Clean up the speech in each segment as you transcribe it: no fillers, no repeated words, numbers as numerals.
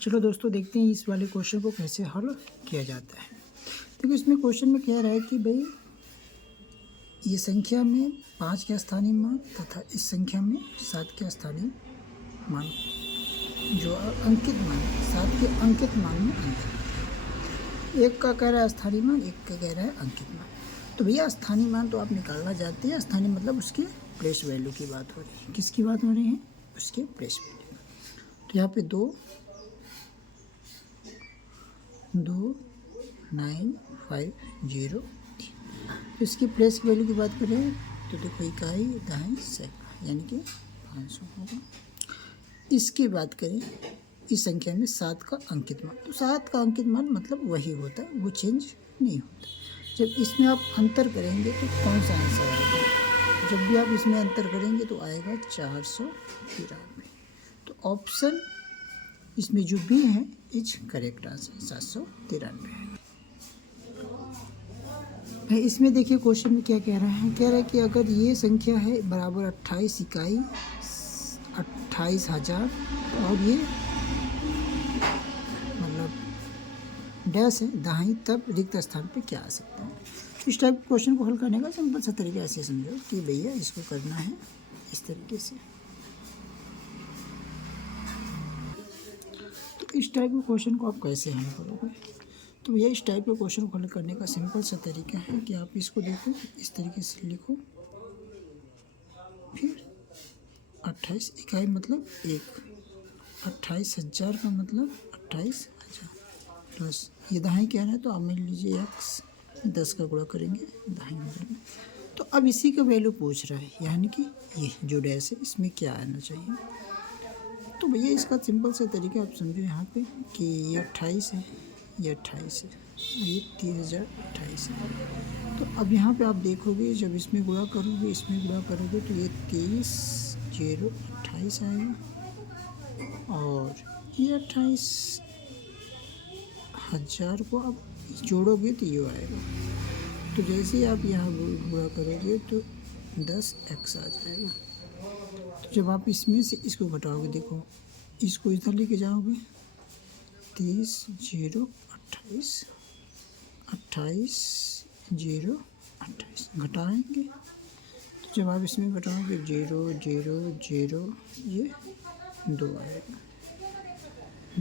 चलो दोस्तों देखते हैं इस वाले क्वेश्चन को कैसे हल किया जाता है। देखो इसमें क्वेश्चन में कह रहा है कि भाई ये संख्या में 5 के स्थानीय मान तथा इस संख्या में 7 के स्थानीय मान जो अंकित मान 7 के अंकित मान में अंतर। एक का कह रहा है स्थानीय मान, एक का कह रहा है अंकित मान। तो भैया स्थानीय मान तो आप निकालना चाहते हैं। स्थानीय मतलब उसके प्लेस वैल्यू की बात हो रही है। किसकी बात हो रही है? उसके प्लेस वैल्यू। तो यहाँ पे 2,9,5,0 इसकी प्लेस की वैल्यू की बात करें तो देखो इकाई, दहाई, सैकड़ा यानी कि 500 होगा। इसकी बात करें इस संख्या में 7 का अंकित मान, तो 7 का अंकित मान मतलब वही होता है, वो चेंज नहीं होता। जब इसमें आप अंतर करेंगे तो कौन सा आंसर आएगा? जब भी आप इसमें अंतर करेंगे तो आएगा 493। तो ऑप्शन इसमें जो बी है इज करेक्ट आंसर 793 है। इसमें देखिए क्वेश्चन में क्या कह रहा है। कह रहा है कि अगर ये संख्या है बराबर 28 इकाई 28,000 और ये मतलब डैश है दहाई, तब रिक्त स्थान पे क्या आ सकता है? इस टाइप के क्वेश्चन को हल करने का सिंपल सा तरीका ऐसे समझो कि भैया इसको करना है इस तरीके से। तो इस टाइप के क्वेश्चन को आप कैसे हल करोगे? तो भैया इस टाइप के क्वेश्चन को हल करने का सिंपल सा तरीका है कि आप इसको देखो इस तरीके से लिखो, फिर 28 इकाई मतलब 1, 28,000 का मतलब 28,000 प्लस ये दहाई क्या है तो आप मान लीजिए x 10 का गुणा करेंगे दहाई हो जाएगा। तो अब इसी का वैल्यू पूछ रहा है, यानी कि ये जो डैश है इसमें क्या आना चाहिए। तो भैया इसका सिंपल सा तरीका आप समझो यहाँ पे कि ये 28 है, ये 28 है, ये 30,028 है। तो अब यहाँ पे आप देखोगे जब इसमें गुणा करोगे इसमें गुणा करोगे तो ये 30,028 आएगा और ये 28,000 को आप जोड़ोगे तो ये आएगा। तो जैसे ही आप यहाँ गुणा करोगे तो 10x आ जाएगा। तो जब आप इसमें से इसको घटाओगे, देखो इसको इधर लेके जाओगे 30,028 28,028 घटाएंगे तो जब आप इसमें घटाओगे 0,0,0 ये 2 आएगा,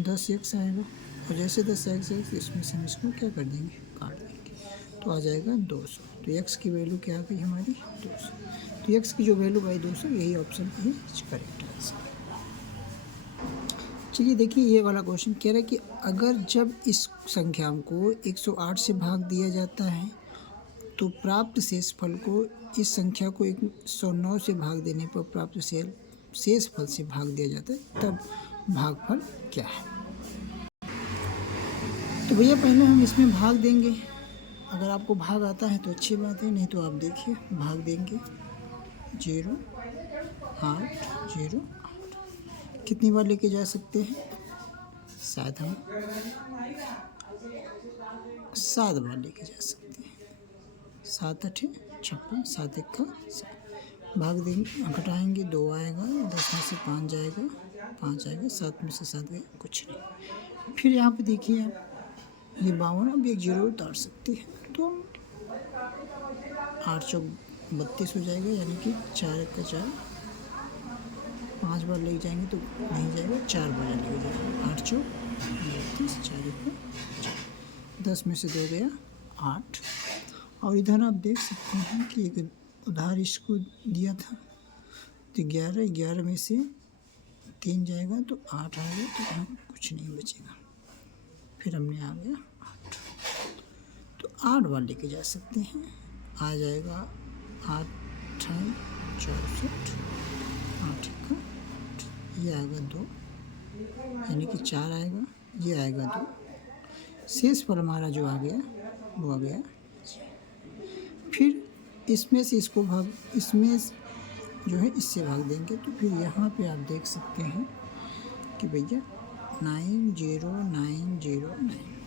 10x आएगा और जैसे 10x इसमें से हम इसको क्या कर देंगे काट देंगे तो आ जाएगा 200। तो x की वैल्यू क्या आ गई हमारी 200। तो x की जो वैल्यू आई 200, यही ऑप्शन है करेक्ट आंसर। चलिए देखिए ये वाला क्वेश्चन कह रहा है कि अगर जब इस संख्या को 108 से भाग दिया जाता है तो प्राप्त शेषफल को इस संख्या को 109 से भाग देने पर प्राप्त शेषफल से भाग दिया जाता है, तब भागफल क्या है? तो भैया पहले हम इसमें भाग देंगे। अगर आपको भाग आता है तो अच्छी बात है, नहीं तो आप देखिए भाग देंगे 0,8,0,8 कितनी बार लेके जा सकते हैं? शायद हम 7 बार लेके जा सकते हैं। 7 8 56, 7 1 7 भाग देंगे, घटाएंगे 2 आएगा, 10 में से 5 जाएगा, 5 आएगा, 7 में से 7 गया कुछ नहीं। फिर यहाँ पे देखिए आप ये 52 अब एक 0 उतार सकते हैं तो 8 चौक 32 हो जाएगा, यानी कि 4 1 का 4, 5 बार ले जाएंगे तो नहीं जाएगा, 4 बार लेके जाएंगे, 8 चौक 32, 4 1 का 4, 10 में से 2 गया 8। और इधर आप देख सकते हैं कि एक उधार इसको दिया था तो 11 में से 3 जाएगा तो 8 आएगा, तो यहाँ कुछ नहीं बचेगा। फिर हमने आ गया 8, तो 8 बार लेके जा सकते हैं, आ जाएगा 8 64, 8 का ये आएगा 2, यानी कि 4 आएगा, ये आएगा 2। शेषफल हमारा जो आ गया वो आ गया। फिर इसमें से इसको भाग, इसमें जो है इससे भाग देंगे तो फिर यहाँ पे आप देख सकते हैं कि भैया 9,0,9,0,9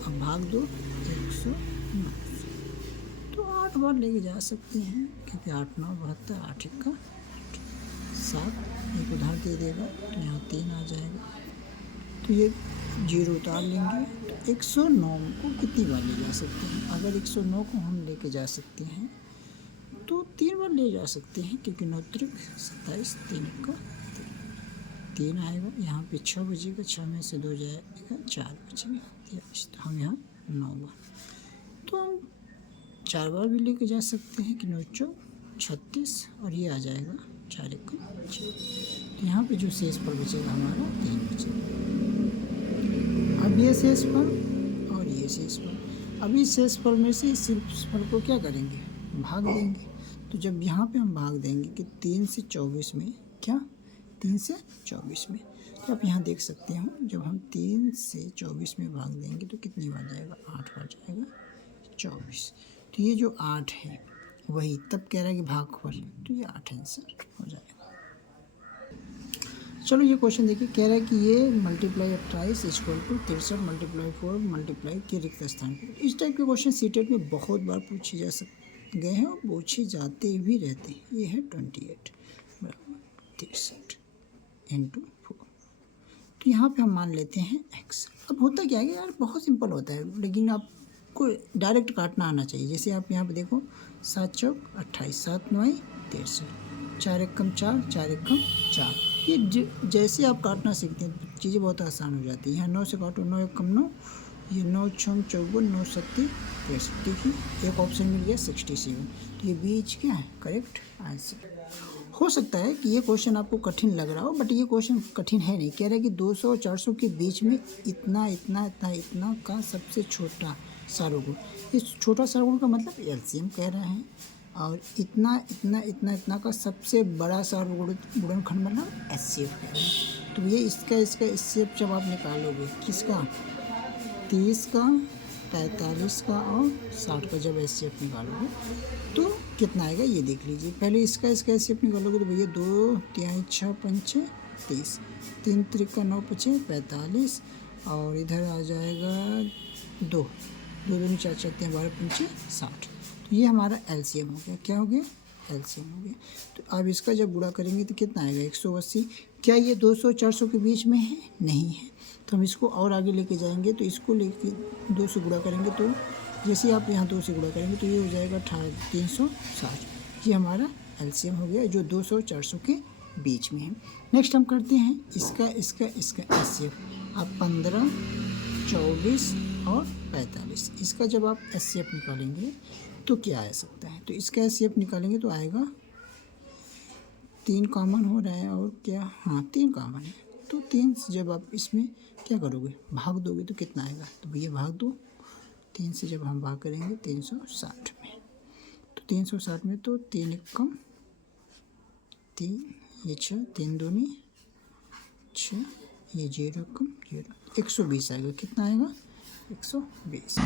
अब भाग दो 109, तो 8 बार लेके जा सकते हैं क्योंकि 8 9 72, 8 1 का 7, एक उधार दे देगा तो यहाँ 3 आ जाएगा। तो तो ये 0 उतार लेंगे तो 109 को कितनी बार ले जा सकते हैं? अगर 109 को हम लेके जा सकते हैं तो 3 बार ले जा सकते हैं, क्योंकि 9 त्रिक 27, 3 का 3 आएगा। यहाँ पे 6 बजेगा, 6 में से 2 जाएगा 4 बजेगा, तो हम यहाँ 9 बार, तो हम 4 बार भी लेके जा सकते हैं कि 9 चौक 36 और ये आ जाएगा 4 1 6। तो यहाँ पे जो शेष फल बचेगा हमारा 3 बचेगा। अब ये शेष फल और ये शेष फल, अब इस शेष फल में से इस शेष फल को क्या करेंगे? भाग देंगे। तो जब यहाँ पे हम भाग देंगे कि 3 से 24 में, क्या 3 से 24 में, तो आप यहाँ देख सकते हो जब हम 3 से 24 में भाग देंगे तो कितनी बार जाएगा? 8 बार जाएगा 24। तो ये जो 8 है वही तब कह रहा है कि भागफल, तो ये 8 आंसर हो जाएगा। चलो ये क्वेश्चन देखिए, कह रहा है कि ये multiply 28 equal to 63 multiply 4 multiply के रिक्त स्थान पर। इस टाइप के क्वेश्चन सीटेट में बहुत बार पूछे जा गए हैं और पूछे जाते भी रहते हैं। ये है 28 बराबर 63 इंटू 4। तो यहाँ पे हम मान लेते हैं x। अब होता क्या है यार, बहुत सिंपल होता है, लेकिन आपको डायरेक्ट काटना आना चाहिए। जैसे आप यहाँ पे देखो 7 चौक 28, 7 9 63, 4 1 कम 4, 4 1 कम 4। ये जैसे आप काटना सीखते हैं चीज़ें बहुत आसान हो जाती हैं। यहाँ 9 से काटो, 9 1 कम 9, ये 9 6 54, 9 7 63। देखिए एक ऑप्शन मिल गया 67। तो ये बीच क्या है? Correct answer. हो सकता है कि ये क्वेश्चन आपको कठिन लग रहा हो, बट ये क्वेश्चन कठिन है नहीं। कह रहा है कि 200 और 400 के बीच में इतना इतना इतना इतना का सबसे छोटा सार्वगुण। इस छोटा सार्वगुण का मतलब एलसीएम कह रहे हैं, और इतना इतना इतना इतना का सबसे बड़ा सार्वगुण गुणनखंड मतलब एचसीएफ कह रहे हैं। तो ये इसका एचसीएफ जब आप निकालोगे, किसका? 30 का, 45 का और 60 का जब एचसीएफ निकालोगे तो कितना आएगा ये देख लीजिए। पहले इसका एचसीएफ निकालोगे तो भैया 2 3 6 5 30, 3 त्रिक का 9 5 45, और इधर आ जाएगा 2 2 2 4 4 3 12 5 60। तो ये हमारा एलसीएम हो गया। क्या हो गया? एलसीएम हो गया। तो अब इसका जब गुणा करेंगे तो कितना आएगा? 180। क्या ये 200 400 के बीच में है? नहीं है। तो हम इसको और आगे लेके जाएंगे, तो इसको लेके 2 से गुणा करेंगे, तो जैसे आप यहाँ 2 से गुणा करेंगे तो ये हो जाएगा 360। ये हमारा एलसीएम हो गया जो 200 और 400 के बीच में है। नेक्स्ट हम करते हैं इसका एचसीएफ। आप 15 24 और 45, इसका जब आप एचसीएफ निकालेंगे तो क्या आ सकता है? तो इसका एचसीएफ निकालेंगे तो आएगा 3 कॉमन हो रहा है, और क्या? हाँ 3 कॉमन है। तो 3 से जब आप इसमें क्या करोगे? भाग दोगे तो कितना आएगा? तो भैया भाग दो। 3 से जब हम भाग करेंगे 360 में, तो 360 में तो 3 1 कम 3, ये 6, 3 दूनी 6, ये 0 कम 0, 120 आएगा। कितना आएगा? 120।